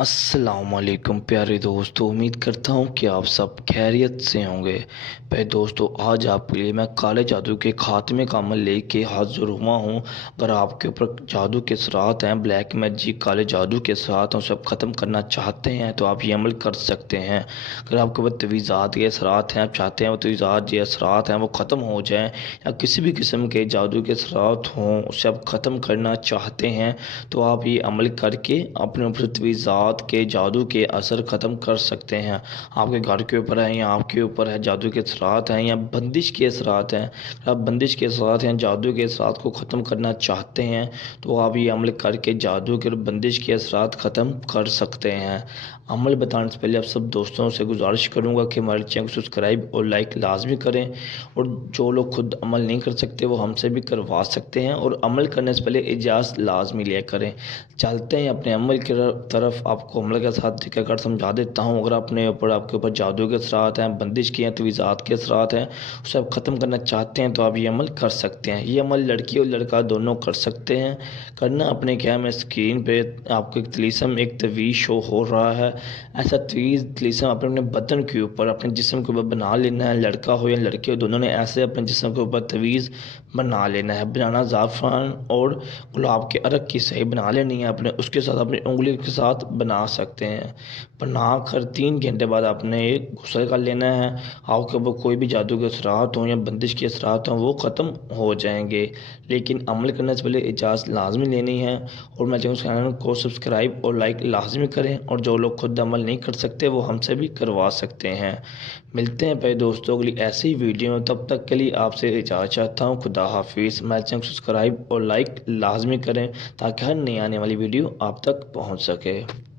अस्सलाम वालेकुम प्यारे दोस्तों, उम्मीद करता हूँ कि आप सब खैरियत से होंगे। प्यारे दोस्तों, आज आपके लिए मैं काले जादू के खात्मे का अमल लेके हाजिर हुआ हूँ। अगर आपके ऊपर जादू के असरात हैं, ब्लैक मैजिक काले जादू के असरात हैं, सब ख़त्म करना चाहते हैं तो आप ये अमल कर सकते हैं। अगर आपके ऊपर तवीज़ात के असरात हैं, आप चाहते हैं वो तवीज़ात जो असरात हैं वो ख़त्म हो जाएँ, या किसी भी किस्म के जादू के असरात हों उसे आप ख़त्म करना चाहते हैं तो आप ये अमल करके अपने ऊपर तवीज़ात के जादू के असर ख़त्म कर सकते हैं। आपके घर के ऊपर है या आपके ऊपर है जादू के असरात हैं या बंदिश के असरात हैं, आप बंदिश के असरात हैं जादू के असरात को ख़त्म करना चाहते हैं तो आप ये अमल करके जादू के और बंदिश के असरात ख़त्म कर सकते हैं। अमल बताने से पहले आप सब दोस्तों से गुजारिश करूँगा कि हमारे चैनल को सब्सक्राइब और लाइक लाजमी करें, और जो लोग खुद अमल नहीं कर सकते वो हमसे भी करवा सकते हैं, और अमल करने से पहले इजाज़त लाजमी लिया करें। चलते हैं अपने अमल की तरफ। आपको अमल के साथ दिखाकर समझा देता हूँ। अगर अपने ऊपर आपके ऊपर जादू के असरात हैं, बंदिश के हैं, तवीज़ात के असरात हैं, उसे आप ख़त्म करना चाहते हैं तो आप ये अमल कर सकते हैं। ये अमल लड़की और लड़का दोनों कर सकते हैं। करना अपने क्या है, स्क्रीन पे आपको एक तलीसम एक तवीज़ शो हो रहा है। ऐसा तलीसम अपने बदन के ऊपर, अपने जिस्म के ऊपर बना लेना है। लड़का हो या लड़की हो, दोनों ने ऐसे अपने जिस्म के ऊपर तवीज़ बना लेना है। बनाना ज़ाफ़रान और गुलाब के अरक की सही बना लेनी है अपने, उसके साथ अपनी उंगली के साथ बना सकते हैं। बना कर 3 घंटे बाद आपने एक गुस्ल कर लेना है। आपके ऊपर कोई भी जादू के असरात हों या बंदिश के असरात हों वो ख़त्म हो जाएंगे। लेकिन अमल करने से पहले इजाज़त लाजमी लेनी है। और मैं चाहूँ चैनल को सब्सक्राइब और लाइक लाजमी करें, और जो लोग खुद अमल नहीं कर सकते वो हमसे भी करवा सकते हैं। मिलते हैं भाई दोस्तों अगली ऐसी वीडियो में, तब तक के लिए आपसे इजाज़त चाहता हूँ। खुदा हाफिज़। मैं चैनल सब्सक्राइब और लाइक लाजमी करें ताकि हर नई आने वाली वीडियो आप तक पहुँच सके।